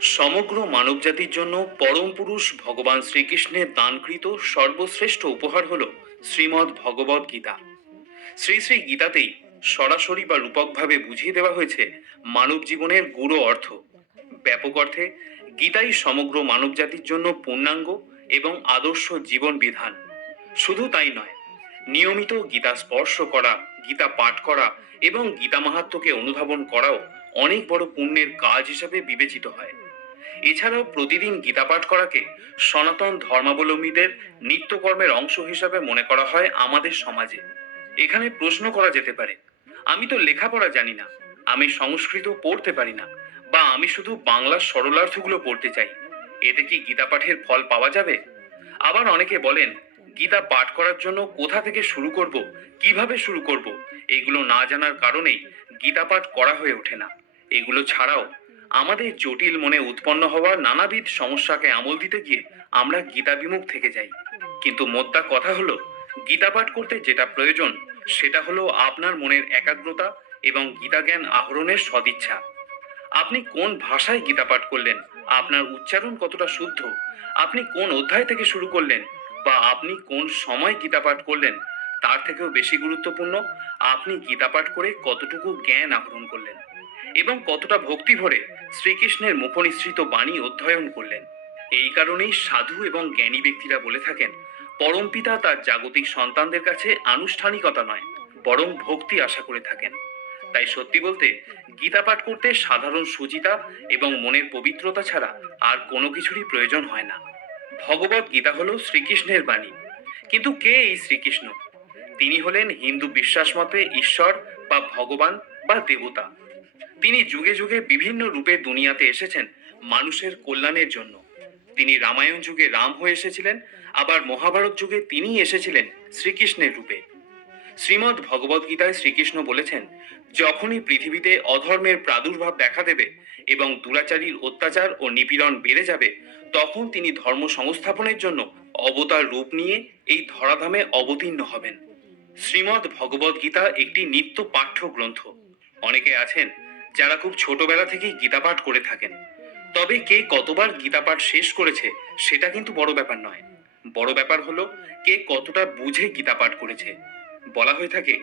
সমগ্র মানবজাতির জন্য পরম পুরুষ ভগবান শ্রীকৃষ্ণের দানকৃত সর্বশ্রেষ্ঠ উপহার হল শ্রীমদ্ ভগবদ গীতা। শ্রী শ্রী গীতাতেই সরাসরি বা রূপকভাবে বুঝিয়ে দেওয়া হয়েছে মানব জীবনের গুরু অর্থ। ব্যাপক অর্থে গীতাই সমগ্র মানবজাতির জন্য পূর্ণাঙ্গ এবং আদর্শ জীবন বিধান। শুধু তাই নয়, নিয়মিত গীতা স্পর্শ করা, গীতা পাঠ করা এবং গীতা মাহাত্ম্যকে অনুধাবন করাও অনেক বড় পুণ্যের কাজ হিসাবে বিবেচিত হয়। এছাড়াও প্রতিদিন গীতা পাঠ করাকে সনাতন ধর্মাবলম্বীদের নিত্যকর্মের অংশ হিসাবে মনে করা হয় আমাদের সমাজে। এখানে প্রশ্ন করা যেতে পারে, আমি তো লেখাপড়া জানি না, আমি সংস্কৃত পড়তে পারি না, বা আমি শুধু বাংলার সরলার্থগুলো পড়তে চাই, এতে কি গীতা পাঠের ফল পাওয়া যাবে? আবার অনেকে বলেন, গীতা পাঠ করার জন্য কোথা থেকে শুরু করব, কীভাবে শুরু করব, এগুলো না জানার কারণেই গীতা পাঠ করা হয়ে ওঠে না। এগুলো ছাড়াও আমাদের জটিল মনে উৎপন্ন হওয়া নানাবিধ সমস্যাকে আমল দিতে গিয়ে আমরা গীতা বিমুখ থেকে যাই। কিন্তু মোদ্দা কথা হলো, গীতা পাঠ করতে যেটা প্রয়োজন, সেটা হলো আপনার মনের একাগ্রতা এবং গীতা জ্ঞান আহরণের সদিচ্ছা। আপনি কোন ভাষায় গীতা পাঠ করলেন? আপনার উচ্চারণ কতটা শুদ্ধ? আপনি কোন অধ্যায় থেকে শুরু করলেন? বা আপনি কোন সময় গীতা পাঠ করলেন? তার থেকেও বেশি গুরুত্বপূর্ণ, আপনি গীতা পাঠ করে কতটুকু জ্ঞান আহরণ করলেন? এবং কতটা ভক্তি ভরে শ্রীকৃষ্ণের মুখনিসৃত বাণী অধ্যয়ন করলেন। এই কারণেই সাধু এবং জ্ঞানী ব্যক্তিরা বলে থাকেন পরমপিতা তার জাগতিক সন্তানদের কাছে আনুষ্ঠানিকতা নয়, বরং ভক্তি আশা করে থাকেন। তাই সত্যি বলতে, গীতা পাঠ করতে সাধারণ সুচিতা এবং মনের পবিত্রতা ছাড়া আর কোনো কিছুরই প্রয়োজন হয় না। ভগবত গীতা হলো শ্রীকৃষ্ণের বাণী। কিন্তু কে এই শ্রীকৃষ্ণ? তিনি হলেন হিন্দু বিশ্বাস মতে ঈশ্বর বা ভগবান বা দেবতা। তিনি যুগে যুগে বিভিন্ন রূপে দুনিয়াতে এসেছেন মানুষের কল্যাণের জন্য। তিনি রামায়ণ যুগে রাম হয়ে এসেছিলেন, আবার মহাভারত যুগে তিনি এসেছিলেন শ্রীকৃষ্ণের রূপে। শ্রীমদ্ ভগবদ গীতায় শ্রীকৃষ্ণ বলেছেন, যখনই পৃথিবীতে অধর্মের প্রাদুর্ভাব দেখা দেবে এবং দুরাচারীর অত্যাচার ও নিপীড়ন বেড়ে যাবে, তখন তিনি ধর্ম সংস্থাপনের জন্য অবতার রূপ নিয়ে এই ধরাধামে অবতীর্ণ হবেন। শ্রীমদ্ ভগবদ গীতা একটি নিত্য পাঠ্য গ্রন্থ অনেকে আছেন যারা খুব ছোটবেলা থেকেই গীতা পাঠ করে থাকেন। তবে কে কতবার গীতা পাঠ শেষ করেছে, সেটা কিন্তু বড় ব্যাপার নয়। বড় ব্যাপার হলো কে কতটা বুঝে গীতা পাঠ করেছে। বলা হয়ে থাকে,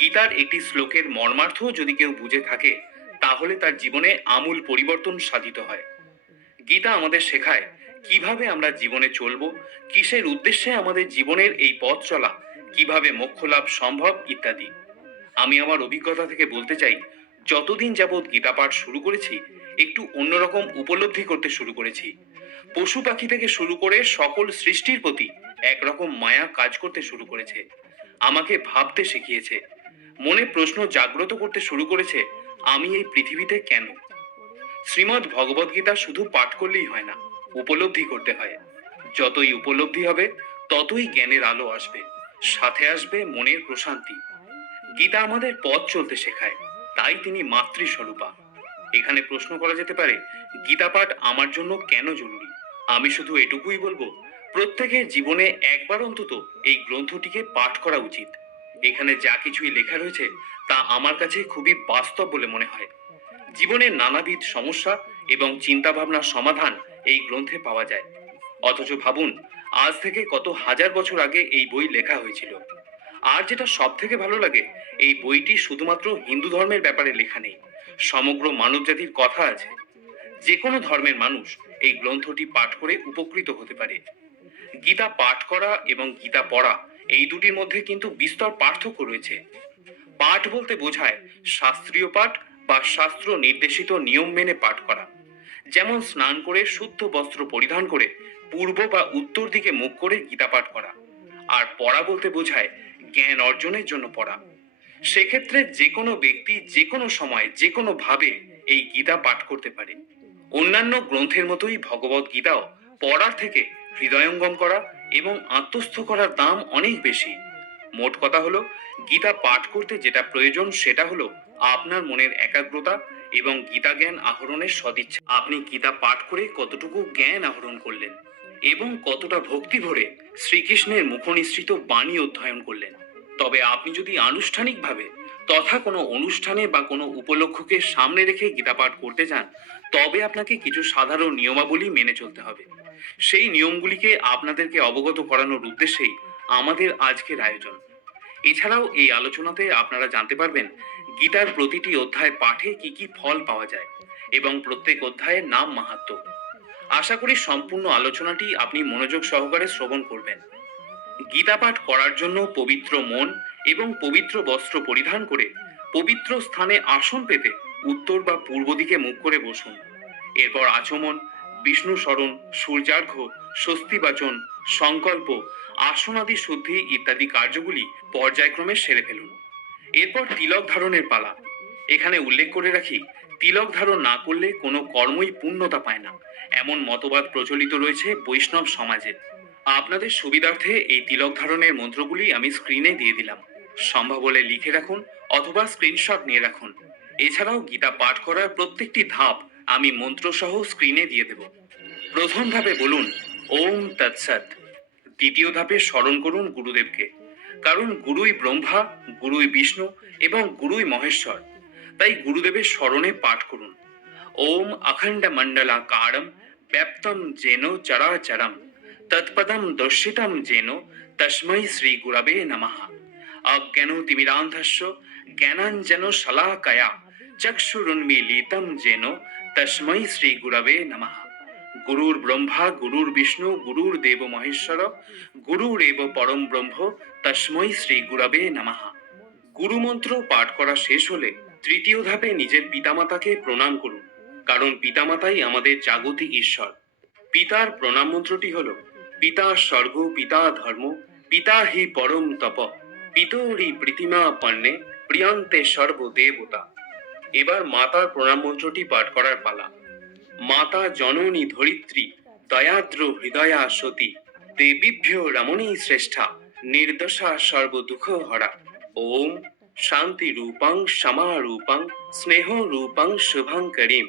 গীতার একটি শ্লোকের মর্মার্থ যদি কেউ বুঝে থাকে, তাহলে তার জীবনে আমূল পরিবর্তন সাধিত হয়। গীতা আমাদের শেখায় কীভাবে আমরা জীবনে চলবো, কিসের উদ্দেশ্যে আমাদের জীবনের এই পথ চলা, কীভাবে মোক্ষ লাভ সম্ভব ইত্যাদি। আমি আমার অভিজ্ঞতা থেকে বলতে চাই যতদিন যাবৎ গীতা পাঠ শুরু করেছি, একটু অন্যরকম উপলব্ধি করতে শুরু করেছি। পশু পাখি থেকে শুরু করে সকল সৃষ্টির প্রতি একরকম মায়া কাজ করতে শুরু করেছে। আমাকে ভাবতে শিখিয়েছে। মনে প্রশ্ন জাগ্রত করতে শুরু করেছে, আমি এই পৃথিবীতে কেন? শ্রীমদ্ ভগবদ গীতা শুধু পাঠ করলেই হয় না, উপলব্ধি করতে হয়। যতই উপলব্ধি হবে, ততই জ্ঞানের আলো আসবে, সাথে আসবে মনের প্রশান্তি। গীতা আমাদের পথ চলতে শেখায়। তাই তিনি মাতৃস্বরূপা। এখানে প্রশ্ন করা যেতে পারে গীতা পাঠ আমার জন্য কেন জরুরি? আমি শুধু এটুকুই বলব, প্রত্যেকের জীবনে একবার অন্তত এই গ্রন্থটিকে পাঠ করা উচিত। এখানে যা কিছুই লেখা রয়েছে, তা আমার কাছে খুবই বাস্তব বলে মনে হয়। জীবনের নানাবিধ সমস্যা এবং চিন্তা চিন্তাভাবনার সমাধান এই গ্রন্থে পাওয়া যায়। অথচ ভাবুন, আজ থেকে কত হাজার বছর আগে এই বই লেখা হয়েছিল। আর যেটা সব থেকে ভালো লাগে, এই বইটি শুধুমাত্র হিন্দু ধর্মের ব্যাপারে লেখা নেই। সমগ্র মানবজাতির কথা আছে। যে কোনো ধর্মের মানুষ এই গ্রন্থটি পাঠ করে উপকৃত হতে পারে। গীতা পাঠ করা এবং গীতা পড়া এই দুটির মধ্যে কিন্তু বিস্তর পার্থক্য রয়েছে। পাঠ বলতে বোঝায় শাস্ত্রীয় পাঠ বা শাস্ত্র নির্দেশিত নিয়ম মেনে পাঠ করা। যেমন স্নান করে শুদ্ধ বস্ত্র পরিধান করে পূর্ব বা উত্তর দিকে মুখ করে গীতা পাঠ করা। আর পড়া বলতে বোঝায় জ্ঞান অর্জনের জন্য পড়া। সেক্ষেত্রে যে কোনো ব্যক্তি যে কোনো সময় যে কোনো ভাবে এই গীতা পাঠ করতে পারে। অন্যান্য গ্রন্থের মতোই ভগবত গীতাও পড়ার থেকে হৃদয়ঙ্গম করা এবং আত্মস্থ করার দাম অনেক বেশি। মোট কথা হলো, গীতা পাঠ করতে যেটা প্রয়োজন সেটা হলো আপনার মনের একাগ্রতা এবং গীতা জ্ঞান আহরণের সদিচ্ছা। আপনি গীতা পাঠ করে কতটুকু জ্ঞান আহরণ করলেন এবং কতটা ভক্তি ভরে শ্রীকৃষ্ণের মুখনিসৃত বাণী অধ্যয়ন করলেন। তবে আপনি যদি আনুষ্ঠানিকভাবে তথা কোনো অনুষ্ঠানে বা কোনো উপলক্ষকে সামনে রেখে গীতা পাঠ করতে চান, তবে আপনাকে কিছু সাধারণ নিয়মাবলী মেনে চলতে হবে। সেই নিয়মগুলিকে আপনাদেরকে অবগত করানোর উদ্দেশ্যেই আমাদের আজকের আয়োজন। এছাড়াও এই আলোচনাতে আপনারা জানতে পারবেন, গীতার প্রতিটি অধ্যায় পাঠে কি কি ফল পাওয়া যায় এবং প্রত্যেক অধ্যায়ের নাম মাহাত্ম্য। আশা করি সম্পূর্ণ আলোচনাটি আপনি মনোযোগ সহকারে শ্রবণ করবেন। গীতা পাঠ করার জন্য পবিত্র মন এবং পবিত্র বস্ত্র পরিধান করে পবিত্র স্থানে আসন পেতে উত্তর বা পূর্ব দিকে মুখ করে বসুন। এরপর আচমন, বিষ্ণু স্মরণ, সূর্যার্ঘ্য স্বস্তিবাচন সংকল্প আসনাদি শুদ্ধি ইত্যাদি কার্যগুলি পর্যায়ক্রমে সেরে ফেলুন। এরপর তিলক ধারণের পালা। এখানে উল্লেখ করে রাখি তিলক ধারণ না করলে কোনো কর্মই পূর্ণতা পায় না। এমন মতবাদ প্রচলিত রয়েছে বৈষ্ণব সমাজে। আপনাদের সুবিধার্থে এই তিলক ধারণের মন্ত্রগুলি আমি স্ক্রিনে দিয়ে দিলাম। সম্ভব হলে লিখে রাখুন অথবা স্ক্রিনশট নিয়ে রাখুন। এছাড়াও গীতা পাঠ করার প্রত্যেকটি ধাপ আমি মন্ত্রসহ স্ক্রিনে দিয়ে দেব। প্রথম ধাপে বলুন, ওম তৎসৎ দ্বিতীয় ধাপে স্মরণ করুন গুরুদেবকে। কারণ গুরুই ব্রহ্মা, গুরুই বিষ্ণু এবং গুরুই মহেশ্বর। তাই গুরুদেবের স্মরণে পাঠ করুন। ওম অখণ্ড মন্ডলা কারম ব্যপ্তম যেন চরাচরম, তৎপদম দর্শিতম যেন তস্মৈ শ্রী গুরবে নমঃ। অজ্ঞান তিমিরান্ধস্য জ্ঞানাঞ্জন শলাকয়া, চক্ষুরুন্মীলিতম যেন তস্মৈ শ্রী গুরবে নমঃ। গুরুর ব্রহ্মা, গুরুর বিষ্ণু, গুরুর দেব মহেশ্বর গুরুর এব পরম ব্রহ্ম তস্মৈ শ্রী গুরবে নমঃ। গুরুমন্ত্র পাঠ করা শেষ হলে তৃতীয় ধাপে নিজের পিতামাতাকে প্রণাম করুন, কারণ পিতামাতাই আমাদের জাগতিক ঈশ্বর। পিতার প্রণাম মন্ত্রটি হল, পিতা স্বর্গ, পিতা ধর্ম, পিতা হি পরম তপ, পিতরি প্রীতিমা পণ্যে প্রিয়ন্তে সর্বদেবতা। এবার মাতার প্রণাম মন্ত্রটি পাঠ করার পালা। মাতা জননী ধরিত্রী, দয়াদ্র হৃদয়া সতী, দেবীভ্য রমণী শ্রেষ্ঠা, নির্দশা সর্বদুঃখ হরা। ওম শান্তি রূপং সমা রূপাং স্নেহ রূপং করিম।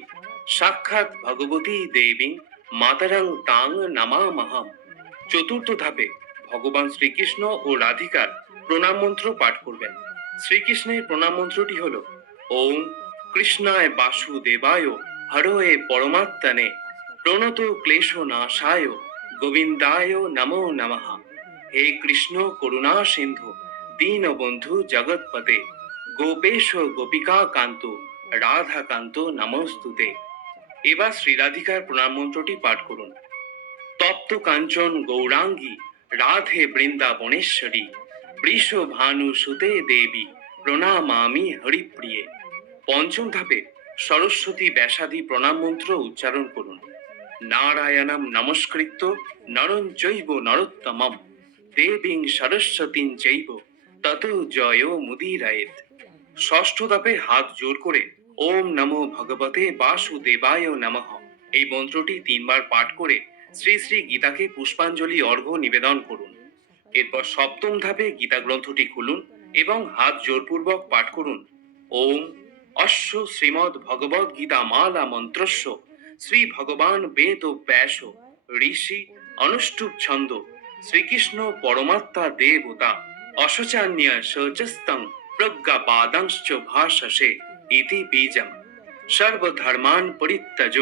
সাক্ষাৎ ভগবতী দেবী, মাতারং তাং নামামহম। চতুর্থ ধাপে ভগবান শ্রীকৃষ্ণ ও রাধিকার প্রণাম মন্ত্র পাঠ করবেন। শ্রীকৃষ্ণের প্রণাম মন্ত্রটি হল, ওম কৃষ্ণায় বাসুদেবায় হরয়ে পরমাত্মনে, প্রণত ক্লেশ নাশায়, গোবিন্দায় নমো নমঃ। হে কৃষ্ণ করুণা সিন্ধু দীনবন্ধু জগৎপতে গোপেশ গোপিকা কান্ত, রাধা কান্ত নমস্তুতে। এবার শ্রীরাধিকার প্রণাম মন্ত্রটি পাঠ করুন। তপ্ত কাঞ্চন গৌরাঙ্গী, রাধে বৃন্দাবনেশ্বরী, বৃষ ভানু সুতে দেবী, প্রণামামি হরিপ্রিয়ে। পঞ্চম ধাপে সরস্বতী ব্যাসাদি প্রণাম মন্ত্র উচ্চারণ করুন। নারায়ণম নমস্কৃত নরং চৈব নরোত্তমম, দেবীং সরস্বতীং চৈব তত জয় মুদিরায়েত। ষষ্ঠ ধাপে হাত জোর করে ওম নমো ভগবতে বাসুদেবায় নমঃ। এই মন্ত্রটি তিনবার পাঠ করে শ্রী শ্রী গীতাকে পুষ্পাঞ্জলি অর্ঘ্য নিবেদন করুন। এরপর সপ্তম ধাপে গীতা গ্রন্থটি খুলুন এবং হাত জোরপূর্বক পাঠ করুন। ওম অশ্ব শ্রীমদ ভগবদ গীতা মালা মন্ত্রস্য, শ্রী ভগবান বেদ ব্যাস, ঋষি অনুষ্টুপ ছন্দ, শ্রীকৃষ্ণ পরমাত্মা দেবতা। অশোচান্য শচস্তং প্রজ্ঞাপাদাংশ্চ ভাষসে ইতি বীজম সর্বধর্মান পরিত্যজ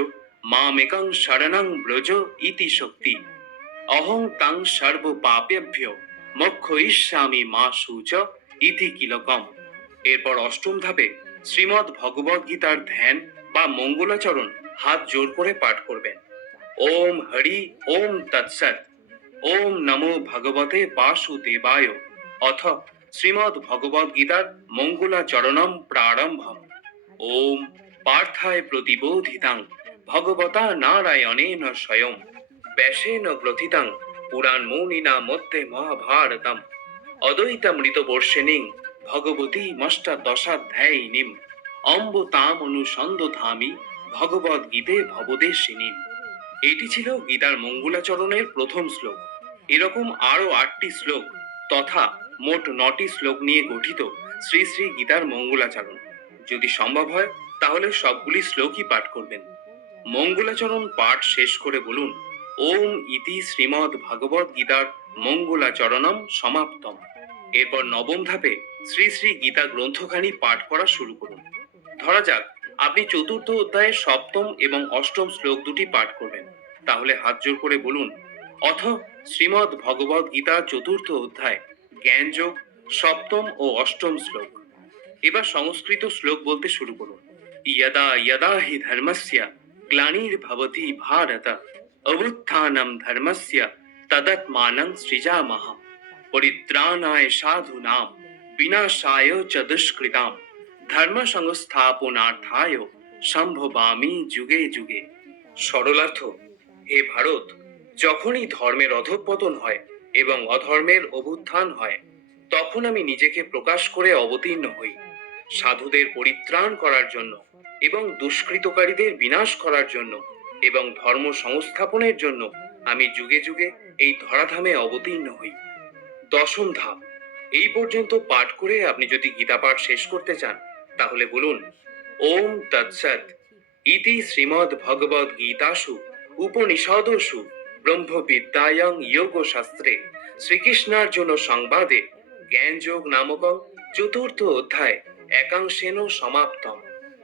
মামেকং শরণং ব্রজ ইতি শক্তি অহং তাং সর্ব পাপেভ্য মোক্ষয়িষ্যামি মা সূচ ইতি কিলকম এরপর অষ্টম ধাপে শ্রীমদ ভগবদ গীতার ধ্যান বা মঙ্গলাচরণ হাত জোর করে পাঠ করবেন ওম হরি ওম তৎসৎ ওম নমো ভগবতে বাসুদেবায় অথ শ্রীমদ ভগবদ গীতার মঙ্গলাচরণম প্রারম্ভম। ওম পার্থায় প্রতিবোধিতাং ভগবতা নারায়ণেন স্বয়ং ব্যাসেন গ্রথিতাং পুরাণ মৌনিনা মধ্যে মহাভারতম। অদ্বৈতামৃত বর্ষিণীং ভগবতী মষ্টাদশাধ্যায়িনীম অম্ব তাম অনুসন্ধধামি ভগবদ গীতে ভবদেশিনীম। এটি ছিল গীতার মঙ্গলাচরণের প্রথম শ্লোক। এরকম আরও আটটি শ্লোক তথা মোট নটি শ্লোক নিয়ে গঠিত শ্রী শ্রী গীতার মঙ্গলাচরণ। যদি সম্ভব হয়, তাহলে সবগুলি শ্লোকই পাঠ করবেন। মঙ্গলাচরণ পাঠ শেষ করে বলুন, ওম ইতি শ্রীমদ ভগবদ গীতার মঙ্গলাচরণম সমাপ্তম। এরপর নবম ধাপে শ্রী শ্রী গীতা গ্রন্থখানি পাঠ করা শুরু করুন। ধরা যাক, আপনি চতুর্থ অধ্যায়ের সপ্তম এবং অষ্টম শ্লোক দুটি পাঠ করবেন। তাহলে হাত জোর করে বলুন, অথ শ্রীমদ্ ভগবদ গীতা চতুর্থ অধ্যায়। জ্ঞানযোগ, সপ্তম ও অষ্টম শ্লোক। এবার সংস্কৃত শ্লোক বলতে শুরু করুন। ইয়দা ইয়দা হি ধর্মস্য, গ্লানির ভবতি ভারত, অবুত্থানম ধর্মস্য সৃজা মহা পরিত্রাণায় সাধুনাম, বিনাশায় চ দুষ্কৃতাম ধর্ম সংস্থাপনার্থায় সম্ভবামি যুগে যুগে। সরলার্থ, হে ভারত, যখনই ধর্মের অধঃপতন হয় এবং অধর্মের অভ্যুত্থান হয়, তখন আমি নিজেকে প্রকাশ করে অবতীর্ণ হই। সাধুদের পরিত্রাণ করার জন্য এবং দুষ্কৃতকারীদের বিনাশ করার জন্য এবং ধর্ম সংস্থাপনের জন্য আমি যুগে যুগে এই ধরাধামে অবতীর্ণ হই। দশম ধাপ। এই পর্যন্ত পাঠ করে আপনি যদি গীতা পাঠ শেষ করতে চান, তাহলে বলুন, ওম তৎসৎ ইতি শ্রীমদ্ ভগবদ গীতাসু উপনিষদসু ব্রহ্মবিদ্যায়ং যোগ শাস্ত্রে শ্রীকৃষ্ণার্জুন সংবাদে জ্ঞানযোগ নামক চতুর্থ অধ্যায় একাংশেন সমাপ্তম।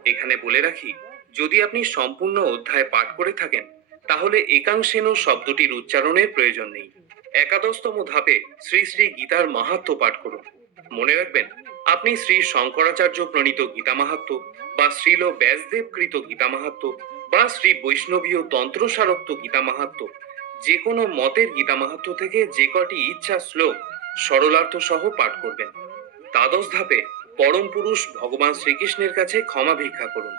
এখানে বলে রাখি, যদি আপনি সম্পূর্ণ অধ্যায় পাঠ করে থাকেন, তাহলে একাংশেন শব্দটির উচ্চারণের প্রয়োজন নেই। একাদশতম ধাপে শ্রী শ্রী গীতার মাহাত্ম্য পাঠ করুন। মনে রাখবেন, আপনি শ্রী শঙ্করাচার্য প্রণীত গীতা মাহাত্ম বা শ্রীল ব্যাসদেব কৃত গীতা মাহাত্ম বা শ্রী বৈষ্ণবীয় তন্ত্রসারক্ত গীতা মাহাত্ম্য যে কোনো মতের গীতা মাহাত্ম্য থেকে যে কটি ইচ্ছা শ্লোক সরলার্থ সহ পাঠ করবেন। দ্বাদশ ধাপে পরম পুরুষ ভগবান শ্রীকৃষ্ণের কাছে ক্ষমা ভিক্ষা করুন।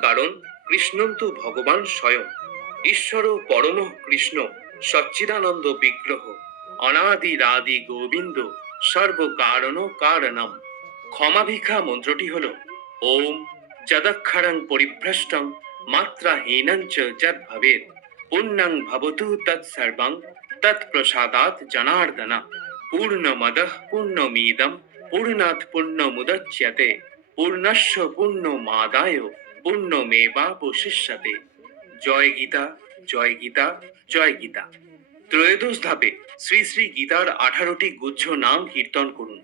কারণ কৃষ্ণন্তু ভগবান স্বয়ং। ঈশ্বর ও পরম কৃষ্ণ সচ্চিদানন্দ বিগ্রহ। অনাদি রাদি গোবিন্দ সর্বকারণ কারণম। ক্ষমা ভিক্ষা মন্ত্রটি হল, ওম যদক্ষরং পরিভ্রষ্টং মাত্রাহীনঞ্চ যদ ভবেত পুণ্যং ভবতু তৎসর্বং তৎপ্রসাদাৎ জনার্দন পূর্ণমদঃ পূর্ণমিদম পূর্ণাৎ পূর্ণমুদচ্যতে পূর্ণস্য পূর্ণমাদায় পূর্ণমেবাবশিষ্যতে জয় গীতা জয় গীতা জয় গীতা ত্রয়োদশ ধাপে শ্রী শ্রী গীতার আঠারোটি গুচ্ছ নাম কীর্তন করুন।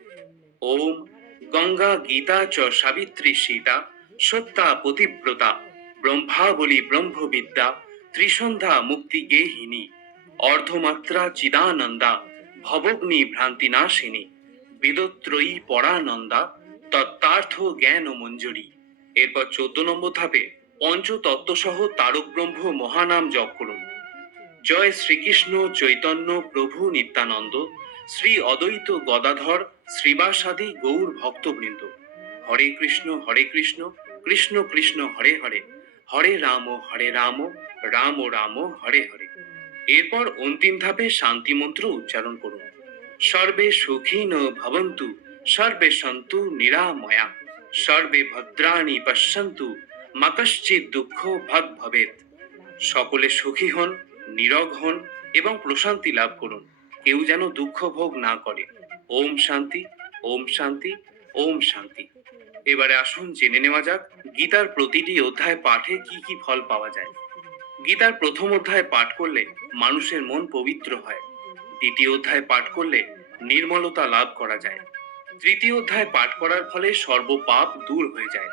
ওম গঙ্গা গীতা চ সাবিত্রী সীতা, সত্তা পতিব্রতা, ব্রহ্মাবলী ব্রহ্মবিদ্যা ত্রিসন্ধ্যা মুক্তি গেহিনী, অর্ধমাত্রা চিদানন্দা, ভবগ্নি ভ্রান্তিনাশিনী, বিদত্রয়ী পরানন্দা, তত্ত্বার্থ জ্ঞান ও মঞ্জুরি এরপর চোদ্দ নম্বর ধাপে পঞ্চতত্ত্ব সহ তারক ব্রহ্ম মহানাম জপ করুন। জয় শ্রীকৃষ্ণ চৈতন্য প্রভু নিত্যানন্দ, শ্রী অদ্বৈত গদাধর শ্রীবাসাদি গৌর ভক্তবৃন্দ। হরে কৃষ্ণ হরে কৃষ্ণ কৃষ্ণ কৃষ্ণ, হরে হরে। হরে রাম হরে রাম রাম রাম, হরে হরে। এরপর অন্তিম ধাপে শান্তি মন্ত্র উচ্চারণ করুন। সর্বে সুখীন ভবন্তু, সর্বে সন্তু নিরাময়া। সর্বে ভদ্রাণি পশ্যন্তু, মাকশ্চিৎ দুঃখ ভাগ ভবেত সকলে সুখী হন, নীরগ হন এবং প্রশান্তি লাভ করুন। কেউ যেন দুঃখ ভোগ না করে। ওম শান্তি ওম শান্তি ওম শান্তি। এবারে আসুন জেনে নেওয়া যাক, গীতার প্রতিটি অধ্যায় পাঠে কি কি ফল পাওয়া যায়। গীতার প্রথম অধ্যায় পাঠ করলে মানুষের মন পবিত্র হয়। দ্বিতীয় অধ্যায় পাঠ করলে নির্মলতা লাভ করা যায়। তৃতীয় অধ্যায় পাঠ করার ফলে সর্বপাপ দূর হয়ে যায়।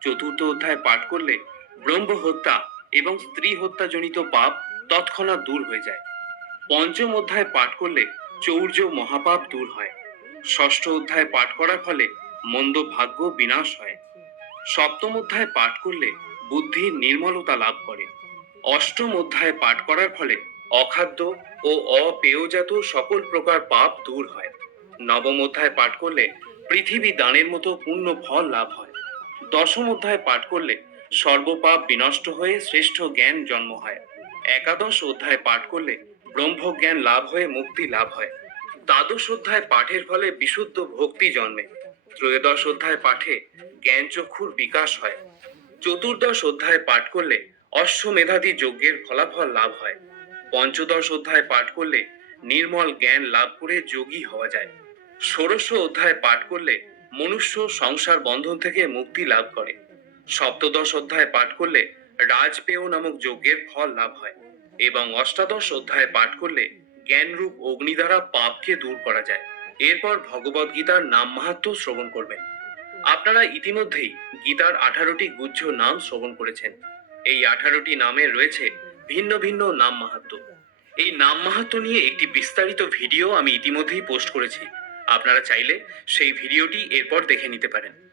চতুর্থ অধ্যায় পাঠ করলে ব্রহ্ম হত্যা এবং স্ত্রী হত্যাজনিত পাপ তৎক্ষণাৎ দূর হয়ে যায়। পঞ্চম অধ্যায় পাঠ করলে চৌর্য মহাপাপ দূর হয়। ষষ্ঠ অধ্যায় পাঠ করার ফলে মন্দ ভাগ্য বিনাশ হয়। সপ্তম অধ্যায় পাঠ করলে বুদ্ধির নির্মলতা লাভ করে। অষ্টম অধ্যায় পাঠ করার ফলে অখাদ্য ও অপেয়জাত সকল প্রকার পাপ দূর হয়। নবম অধ্যায় পাঠ করলে পৃথিবী দানের মতো পূর্ণ ফল লাভ হয়। দশম অধ্যায় পাঠ করলে সর্বপাপ বিনষ্ট হয়ে শ্রেষ্ঠ জ্ঞান জন্ম হয়। একাদশ অধ্যায় পাঠ করলে ব্রহ্মজ্ঞান লাভ হয়ে মুক্তি লাভ হয়। দ্বাদশ অধ্যায় পাঠের ফলে বিশুদ্ধ ভক্তি জন্মে। ত্রয়োদশ অধ্যায় পাঠে জ্ঞান চক্ষুর বিকাশ হয়। চতুর্দশ অধ্যায় পাঠ করলে অশ্বমেধাদি যজ্ঞের ফলাফল লাভ হয়। পঞ্চদশ অধ্যায় পাঠ করলে নির্মল জ্ঞান লাভ করে যোগী হওয়া যায়। ষোড়শ অধ্যায় পাঠ করলে মনুষ্য সংসার বন্ধন থেকে মুক্তি লাভ করে। সপ্তদশ অধ্যায় পাঠ করলে রাজপেয় নামক যজ্ঞের ফল লাভ হয় এবং অষ্টাদশ অধ্যায় পাঠ করলে জ্ঞানরূপ অগ্নি দ্বারা পাপকে দূর করা যায়। এরপর ভগবদ গীতার নাম মাহাত্ম শ্রবণ করবেন। আপনারা ইতিমধ্যেই গীতার আঠারোটি গুহ্য নাম শ্রবণ করেছেন। এই আঠারোটি নামে রয়েছে ভিন্ন ভিন্ন নাম মাহাত্ম। এই নাম মাহাত্ম নিয়ে একটি বিস্তারিত ভিডিও আমি ইতিমধ্যেই পোস্ট করেছি। আপনারা চাইলে সেই ভিডিওটি এরপর দেখে নিতে পারেন।